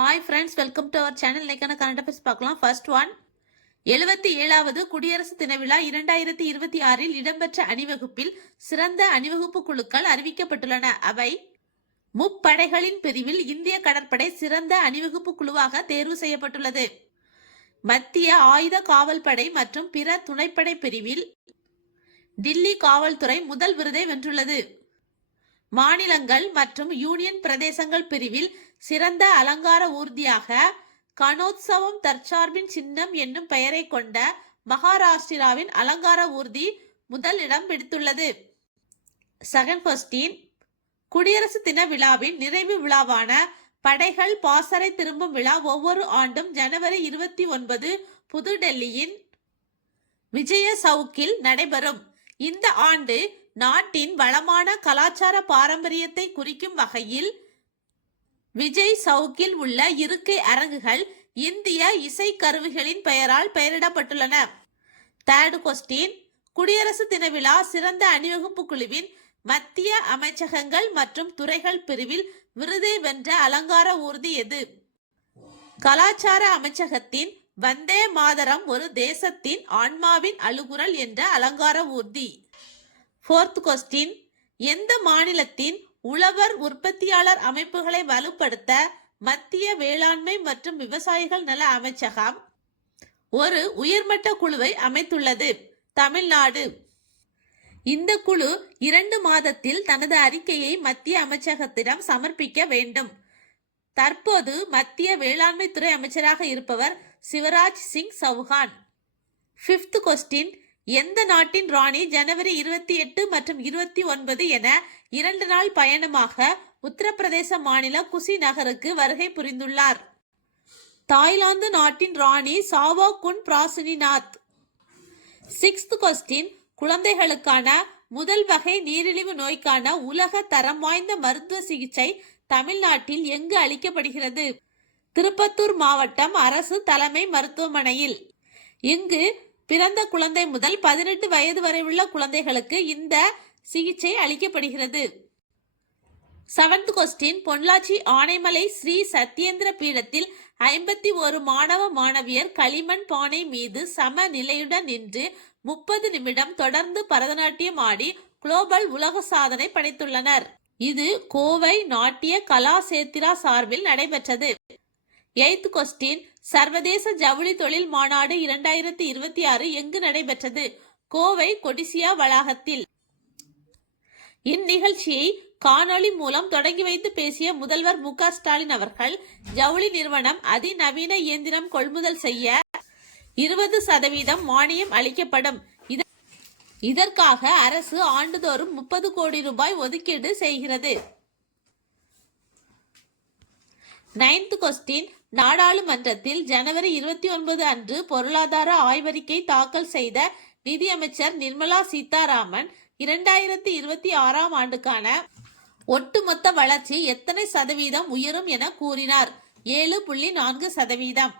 Hi friends, welcome to our channel. இன்னைக்கான current affairs பார்க்கலாம். First one, 77வது குடியரசு தின விழா 2026இல் இடம்பெற்ற அணிவகுப்பில் சிறந்த அணிவகுப்பு குழுக்கள் அறிவிக்கப்பட்டுள்ளன. அவை: முப்படைகளின் பிரிவில் இந்திய கடற்படை சிறந்த அணிவகுப்பு குழுவாக தேர்வு செய்யப்பட்டுள்ளது. மத்திய ஆயுத காவல் படை மற்றும் பிற துணைப்படை பிரிவில் டில்லி காவல்துறை முதல் விருதை வென்றுள்ளது. மாநிலங்கள் மற்றும் யூனியன் பிரதேசங்கள் பிரிவில் சிறந்த அலங்கார ஊர்தியாக கனோத்சவம் தற்சார்பின் சின்னம் என்னும் பெயரை கொண்ட மகாராஷ்டிராவின் அலங்கார ஊர்தி முதல் இடம் பிடித்துள்ளது. செகண்ட் கொஸ்டின், குடியரசு தின விழாவின் நிறைவு விழாவான படைகள் பாசறை திரும்பும் விழா ஒவ்வொரு ஆண்டும் ஜனவரி 29 புதுடெல்லியின் விஜய சவுக்கில் நடைபெறும். இந்த ஆண்டு நாட்டின் வளமான கலாச்சார பாரம்பரியத்தை குறிக்கும் வகையில் விஜய் சவுக்கில் உள்ள இருக்கை அரங்குகள் இந்திய இசை கருவிகளின் பெயரால் பெயரிடப்பட்டுள்ளன. தேர்ட் கொஸ்டின், குடியரசு தின விழா சிறந்த அணிவகுப்பு குழுவின் மத்திய அமைச்சகங்கள் மற்றும் துறைகள் பிரிவில் விருதை வென்ற அலங்கார ஊர்தி எது? கலாச்சார அமைச்சகத்தின் வந்தே மாதரம் ஒரு தேசத்தின் ஆன்மாவின் அழுகுரல் என்ற அலங்கார ஊர்தி. ஃபோர்த் கொஸ்டின், எந்த மாநிலத்தின் உழவர் உற்பத்தியாளர் அமைப்புகளை வலுப்படுத்த மத்திய வேளாண்மை மற்றும் விவசாயிகள் நல அமைச்சகம் ஒரு உயர்மட்ட குழுவை அமைத்துள்ளது? தமிழ்நாடு. இந்த குழு 2 மாதத்தில் தனது அறிக்கையை மத்திய அமைச்சகத்திடம் சமர்ப்பிக்க வேண்டும். தற்போது மத்திய வேளாண்மை துறை அமைச்சராக இருப்பவர் சிவராஜ் சிங் சௌஹான். ஃபிஃப்த் கொஸ்டின், எந்த நாட்டின் ராணி ஜனவரி 28 மற்றும் 29 என 2 நாள் பயணமாக உத்தரப்பிரதேச மாநில குசி நகருக்கு வருகை புரிந்துள்ளார்? தாய்லாந்து நாட்டின் ராணி சாவோகுன் பிராசினிநாத். சிக்ஸ்த் கொஸ்டின், குழந்தைகளுக்கான முதல் வகை நீரிழிவு நோய்க்கான உலக தரம் வாய்ந்த மருத்துவ சிகிச்சை தமிழ்நாட்டில் எங்கு அளிக்கப்படுகிறது? திருப்பத்தூர் மாவட்டம் அரசு தலைமை மருத்துவமனையில். இங்கு பிறந்த குழந்தை முதல் 18 வயது வரை உள்ள குழந்தைகளுக்கு இந்த சிகிச்சை அளிக்கப்படுகிறது. செவன்த் கொஸ்டின், பொள்ளாச்சி ஆனைமலை ஸ்ரீ சத்யேந்திர பீடத்தில் 51 மாணவ மாணவியர் களிமண் பானை மீது சம நிலையுடன் நின்று 30 நிமிடம் தொடர்ந்து பரதநாட்டியம் ஆடி குளோபல் உலக சாதனை படைத்துள்ளனர். இது கோவை நாட்டிய கலாசேத்திரா சார்பில் நடைபெற்றது. எய்த் கொஸ்டின், சர்வதேச ஜவுளி தொழில் மாநாடு 2026 எங்கு நடைபெற்றது? கோவை கொடிசியா வளாகத்தில். இந்நிகழ்ச்சியை காணொளி மூலம் தொடங்கி வைத்து பேசிய முதல்வர் மு.க. ஸ்டாலின் அவர்கள், ஜவுளி நிறுவனம் அதிநவீன இயந்திரம் கொள்முதல் செய்ய 20% மானியம் அளிக்கப்படும். இதற்காக அரசு ஆண்டுதோறும் 30 கோடி ரூபாய் ஒதுக்கீடு செய்கிறது. நைன்த் கொஸ்டின், நாடாளுமன்றத்தில் ஜனவரி 29 அன்று பொருளாதார ஆய்வறிக்கை தாக்கல் செய்த நிதியமைச்சர் நிர்மலா சீதாராமன் 2026ஆம் ஆண்டுக்கான ஒட்டுமொத்த வளர்ச்சி எத்தனை சதவீதம் உயரும் என கூறினார்? 7.4%.